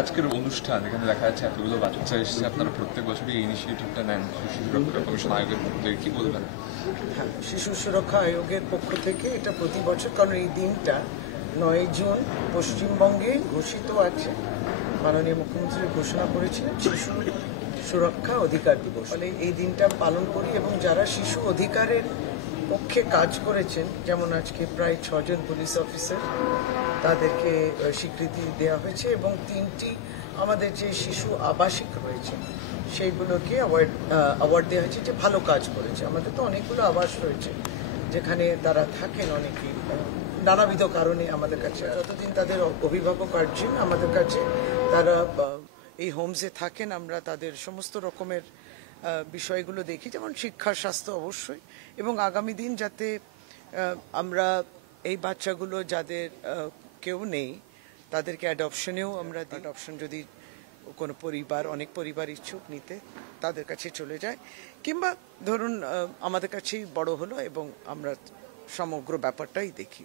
আজকের অনুষ্ঠান এখানে দেখা যাচ্ছে এতগুলো বাচ্চা এসেছে, আপনারা প্রত্যেক বছরই এই ইনিশিয়েটিভটা নেন শিশু সুরক্ষা কমিশন আয়োগের পক্ষ থেকে, কি বলবেন? হ্যাঁ, শিশু সুরক্ষা আয়োগের পক্ষ থেকে এটা প্রতি বছর, কারণ এই দিনটা 9 জুন পশ্চিমবঙ্গে ঘোষিত আছে, মাননীয় মুখ্যমন্ত্রী ঘোষণা করেছিলেন শিশু সুরক্ষা অধিকার দিবস। ফলে এই দিনটা পালন করি এবং যারা শিশু অধিকারের পক্ষে কাজ করেছেন, যেমন আজকে প্রায় 6 জন পুলিশ অফিসার, তাদেরকে স্বীকৃতি দেওয়া হয়েছে এবং 3টি আমাদের যে শিশু আবাসিক রয়েছে সেইগুলোকে অ্যাওয়ার্ড দেওয়া হয়েছে যে ভালো কাজ করেছে। আমাদের তো অনেকগুলো আবাস রয়েছে যেখানে তারা থাকেন, অনেকেই নানাবিধ কারণে আমাদের কাছে, যতদিন তাদের অভিভাবক আসছেন আমাদের কাছে, তারা এই হোমসে থাকেন, আমরা তাদের সমস্ত রকমের বিষয়গুলো দেখি, যেমন শিক্ষা, স্বাস্থ্য অবশ্যই, এবং আগামী দিন যাতে আমরা এই বাচ্চাগুলো যাদের কেউ নেই তাদেরকে অ্যাডপশনেও আমরা, অ্যাডপশন যদি কোনো পরিবার, অনেক পরিবার ইচ্ছুক নিতে, তাদের কাছে চলে যায়, কিংবা ধরুন আমাদের কাছেই বড় হলো এবং আমরা সমগ্র ব্যাপারটাই দেখি।